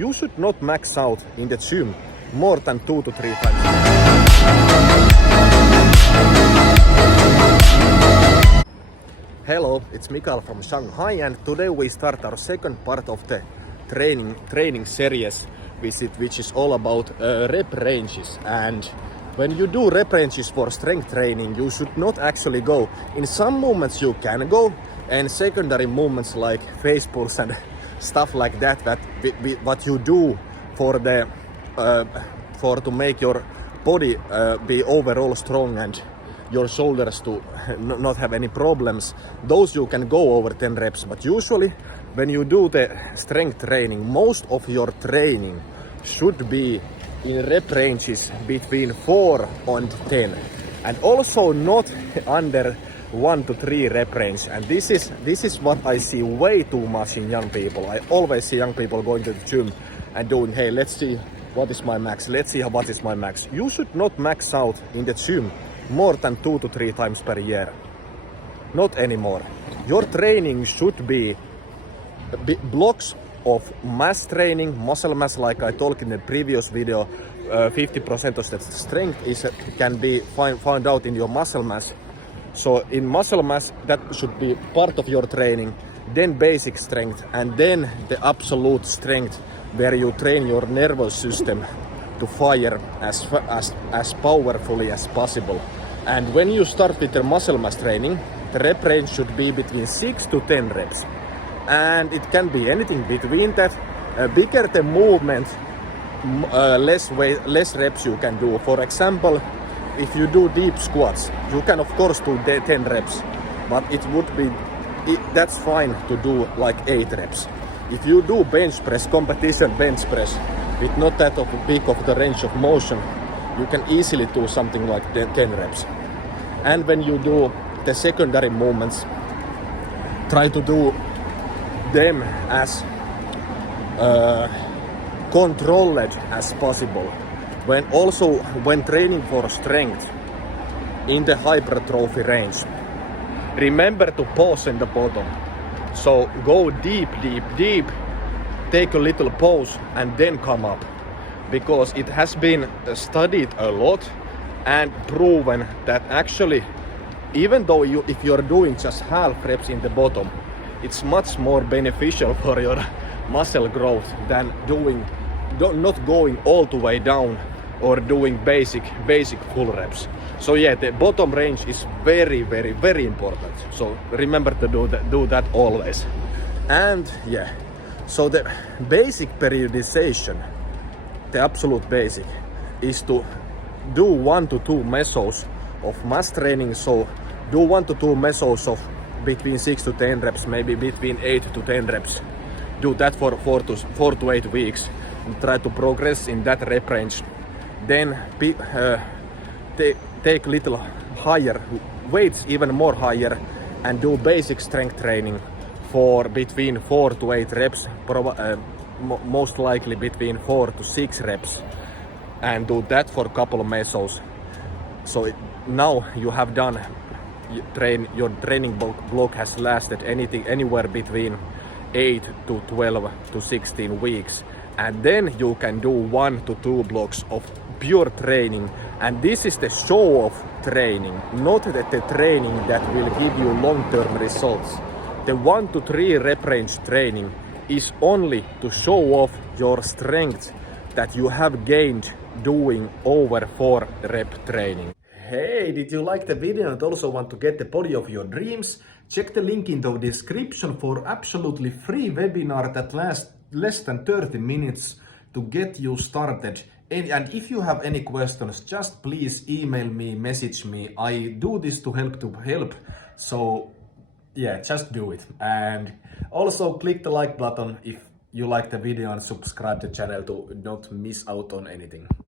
you should not max out in the gym more than 2 to 3 times. Hello, it's Mikael from Shanghai, and today we start our second part of the training series visit, which is all about rep ranges. And when you do rep ranges for strength training, you should not actually go. In some movements you can go, and secondary movements like face pulls and stuff like that, what you do for the to make your body be overall strong and your shoulders to not have any problems, those you can go over 10 reps. But usually when you do the strength training, most of your training should be in rep ranges between 4 and 10, and also not under 1 to 3 rep range. And this is what I see way too much in young people. I always see young people going to the gym and doing, hey, let's see what is my max, let's see what is my max. You should not max out in the gym more than 2 to 3 times per year. Not anymore. Your training should be blocks of mass training, muscle mass, like I talked in the previous video. 50% of the strength can be found out in your muscle mass. So in muscle mass, that should be part of your training, then basic strength, and then the absolute strength where you train your nervous system to fire as powerfully as possible. And when you start with the muscle mass training, the rep range should be between 6 to 10 reps. And it can be anything between that. Bigger the movement, less reps you can do. For example, if you do deep squats, you can of course do 10 reps, but that's fine to do like 8 reps. If you do bench press, competition bench press, with not that big of the range of motion, you can easily do something like 10 reps. And when you do the secondary movements, try to do them as controlled as possible. When training for strength in the hypertrophy range, remember to pause in the bottom. So go deep, take a little pause and then come up, because it has been studied a lot and proven that actually, even though if you're doing just half reps in the bottom, it's much more beneficial for your muscle growth than not going all the way down or doing basic full reps. So yeah, the bottom range is very, very, very important. So remember to do that always. And yeah, so the basic periodization, the absolute basic, is to do 1 to 2 mesos of mass training. So do 1 to 2 mesos of between 6 to 10 reps, maybe between 8 to 10 reps. Do that for 4 to 8 weeks and try to progress in that rep range. Then take little higher weights, even more higher, and do basic strength training for between 4 to 8 reps, most likely between 4 to 6 reps, and do that for a couple of mesos. So now you have done your training block has lasted anywhere between 8 to 12 to 16 weeks, and then you can do 1 to 2 blocks of pure training. And this is the show-off training, not the training that will give you long-term results. The 1 to 3 rep range training is only to show off your strength that you have gained doing over 4 rep training. Hey, did you like the video and also want to get the body of your dreams? Check the link in the description for absolutely free webinar that lasts less than 30 minutes to get you started. And if you have any questions, just please email me, message me. I do this to help. So yeah, just do it. And also click the like button if you like the video and subscribe to the channel to not miss out on anything.